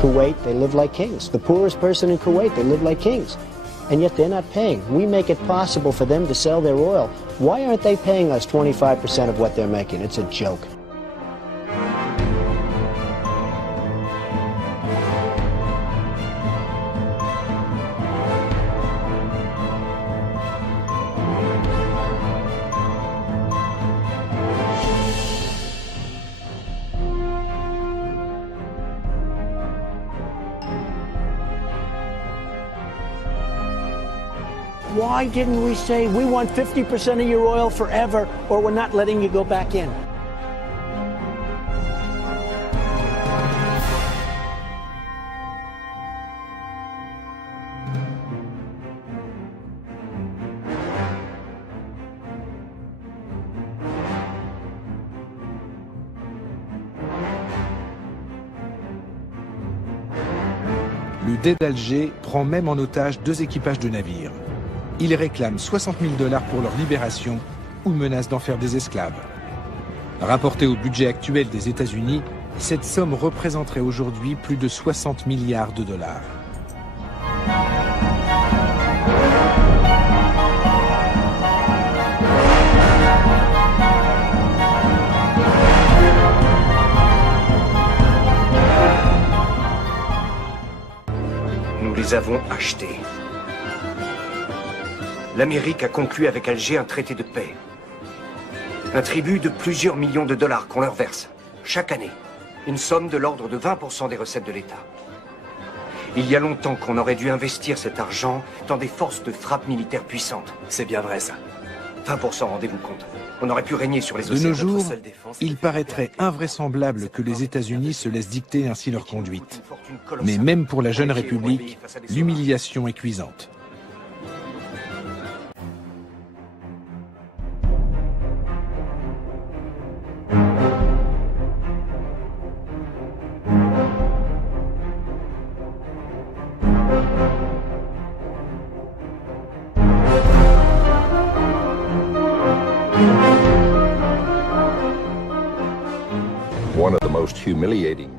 Kuwait, they live like kings. The poorest person in Kuwait, they live like kings. And yet they're not paying. We make it possible for them to sell their oil. Why aren't they paying us 25% of what they're making? It's a joke. Why didn't we say, we want 50% of your oil forever, or we're not letting you go back in? Le Dey d'Alger prend même en otage 2 équipages de navires. Ils réclament 60 000 $ pour leur libération ou menacent d'en faire des esclaves. Rapporté au budget actuel des États-Unis, cette somme représenterait aujourd'hui plus de 60 milliards de dollars. Nous les avons achetés. L'Amérique a conclu avec Alger un traité de paix. Un tribut de plusieurs millions de dollars qu'on leur verse, chaque année. Une somme de l'ordre de 20% des recettes de l'État. Il y a longtemps qu'on aurait dû investir cet argent dans des forces de frappe militaires puissantes. C'est bien vrai, ça. 20%, rendez-vous compte. On aurait pu régner sur les De océans. nos jours, il paraîtrait invraisemblable que les États-Unis se laissent dicter ainsi leur conduite. Mais même pour la jeune République, l'humiliation est cuisante.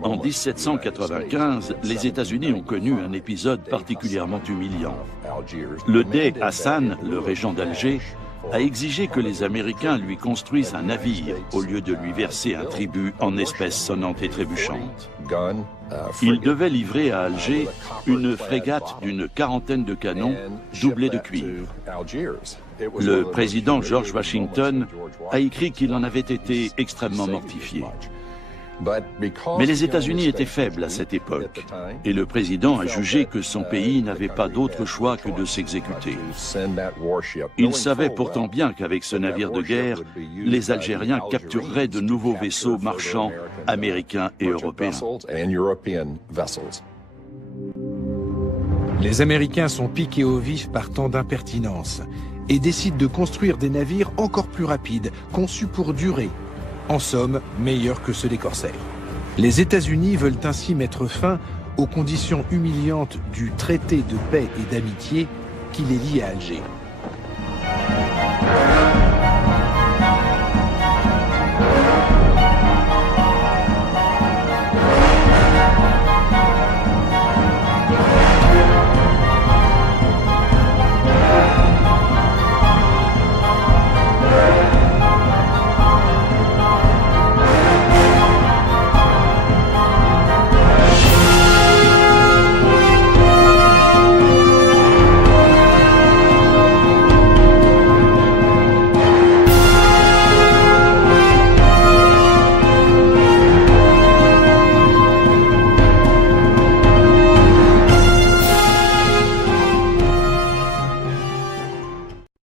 En 1795, les États-Unis ont connu un épisode particulièrement humiliant. Le Dey Hassan, le régent d'Alger, a exigé que les Américains lui construisent un navire au lieu de lui verser un tribut en espèces sonnantes et trébuchantes. Il devait livrer à Alger une frégate d'une 40aine de canons doublés de cuivre. Le président George Washington a écrit qu'il en avait été extrêmement mortifié. Mais les États-Unis étaient faibles à cette époque, et le président a jugé que son pays n'avait pas d'autre choix que de s'exécuter. Il savait pourtant bien qu'avec ce navire de guerre, les Algériens captureraient de nouveaux vaisseaux marchands américains et européens. Les Américains sont piqués au vif par tant d'impertinence et décident de construire des navires encore plus rapides, conçus pour durer. En somme, meilleurs que ceux des corsaires. Les États-Unis veulent ainsi mettre fin aux conditions humiliantes du traité de paix et d'amitié qui les lie à Alger.